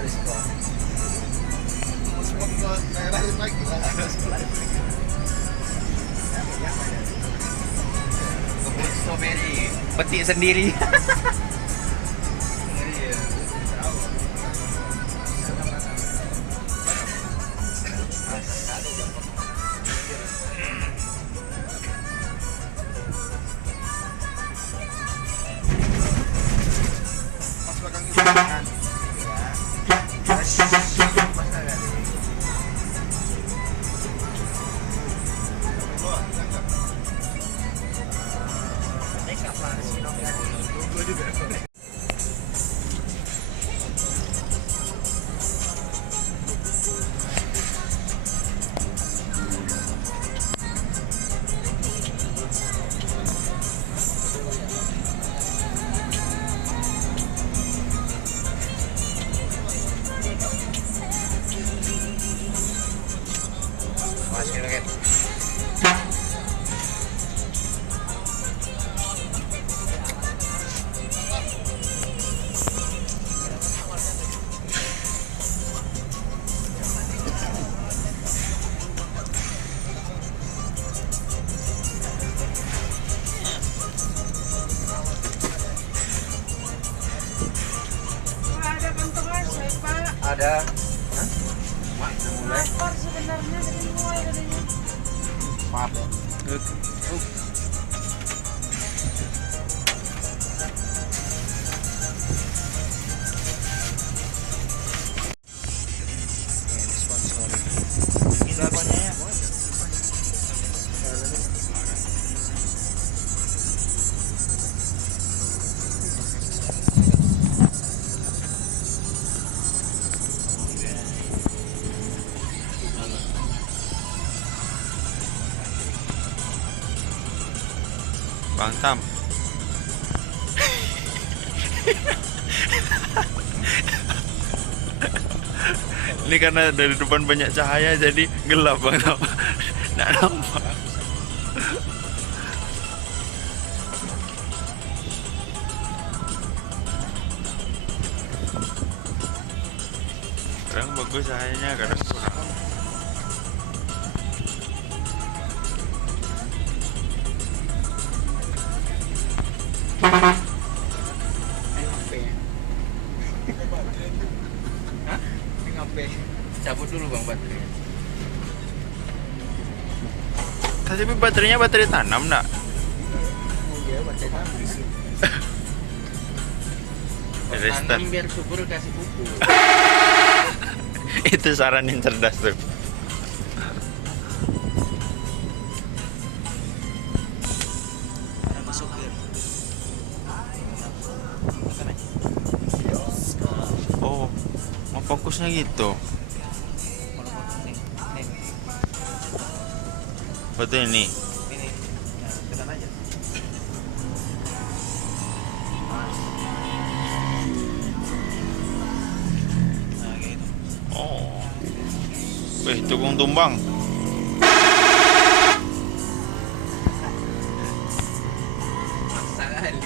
Kebun strawberry, petik sendiri. Ada. Hah? Mulai. Lapar sebenarnya dari mulai katanya. Maaf ya. Ini sponsor. Ini apanya ya? Bang Tam. Ini karena dari depan banyak cahaya jadi gelap Bang Tam. Nggak nampak. Kadang bagus cahayanya, kadang kurang. Cabut dulu bang baterainya. Tapi baterainya baterai tanam nak? Iya baterai tanam. Restart. Tanam biar subur kasih pupuk. Itu saran yang cerdas tuh. Ada masukin. Oh, mau fokusnya gitu. Betul ini. Ini. Nah, tekan aja. Nah, gitu. Oh. Tukang tumbang. Maksa kali.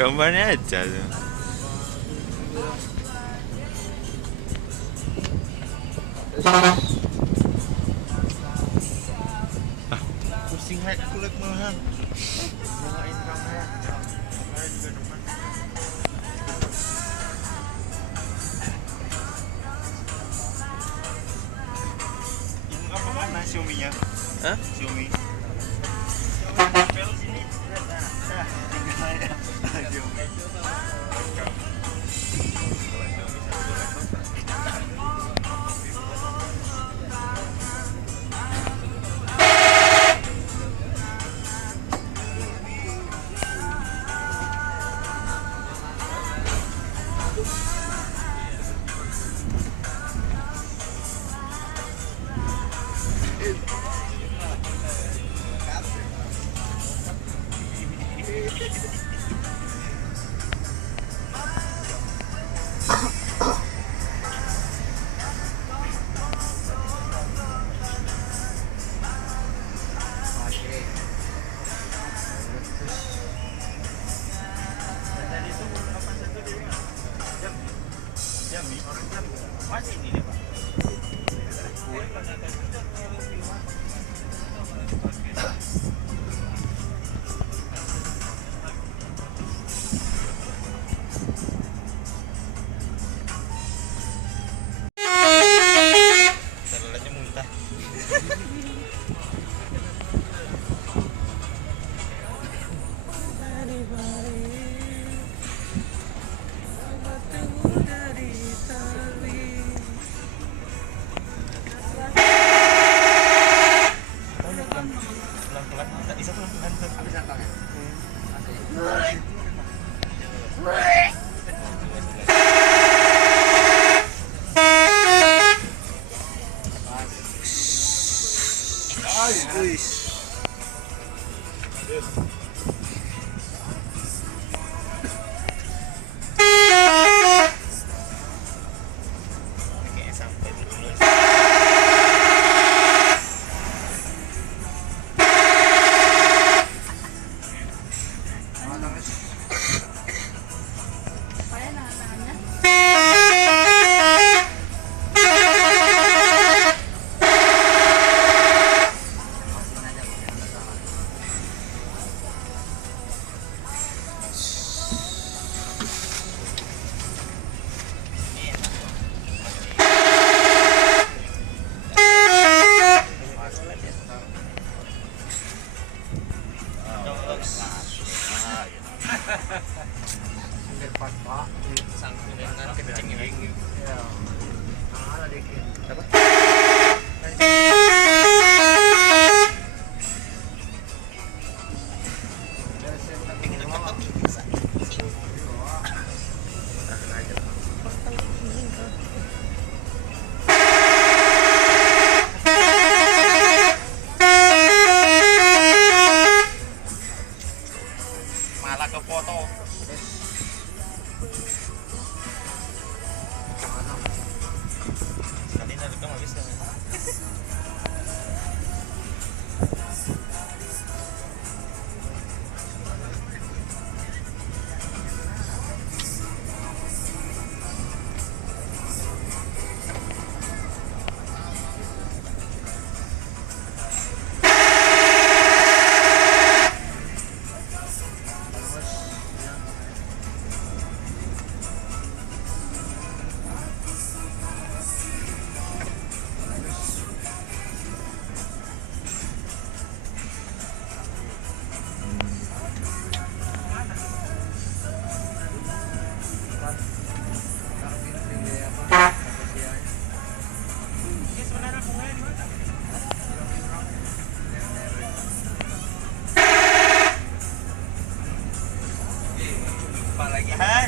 Gambarnya aja tuh. Pusing hek kulit malahan. Nyalain kamera. Kamera juga depan. Ini apa mana Xiaomi-nya? Hah? Xiaomi. Pel sini. Tinggal aja. Xiaomi. Masih ini dia, Pak. Salahannya muntah. Pelan-pelan, tak bisa pelan-pelan tuh. Kayaknya sampai dulu. Supaya nahan-nahannya. Sangkungan kencing ini. Apa? Malah ke foto. Sekali narekam habis kan.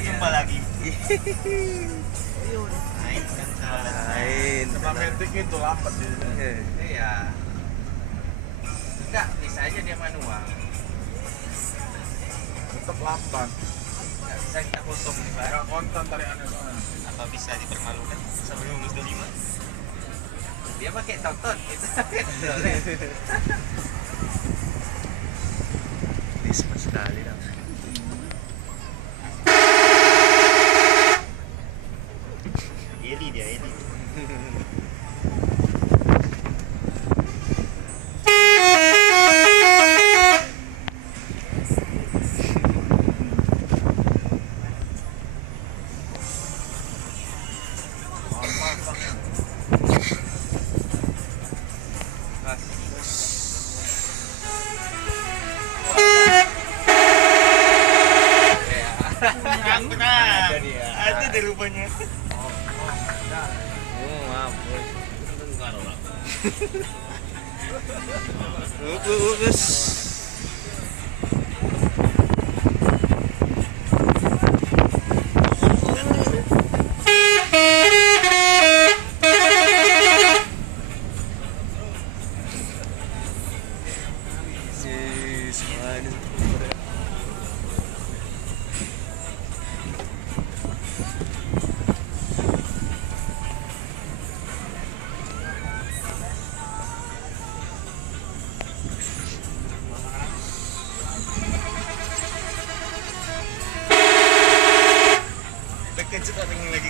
Jumpa lagi. Lain kan Lain. sama metik itu lambat iya. Enggak, bisa aja dia manual. Tetap lambat. Enggak bisa kita potong nih, Pak. Enggak kontan tariannya soalnya. Apa bisa dipermalukan sampai lulus 25? Dia pakai totot gitu. Ini sama sekali dah. Eli dia, Eli. Yang benar. Ada di rupanya. Oh, maaf.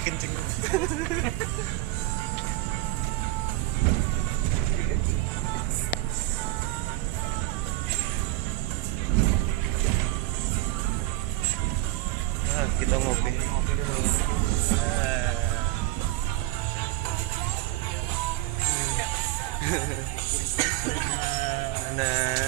kenceng. Nah, kita ngopi dulu. Nah.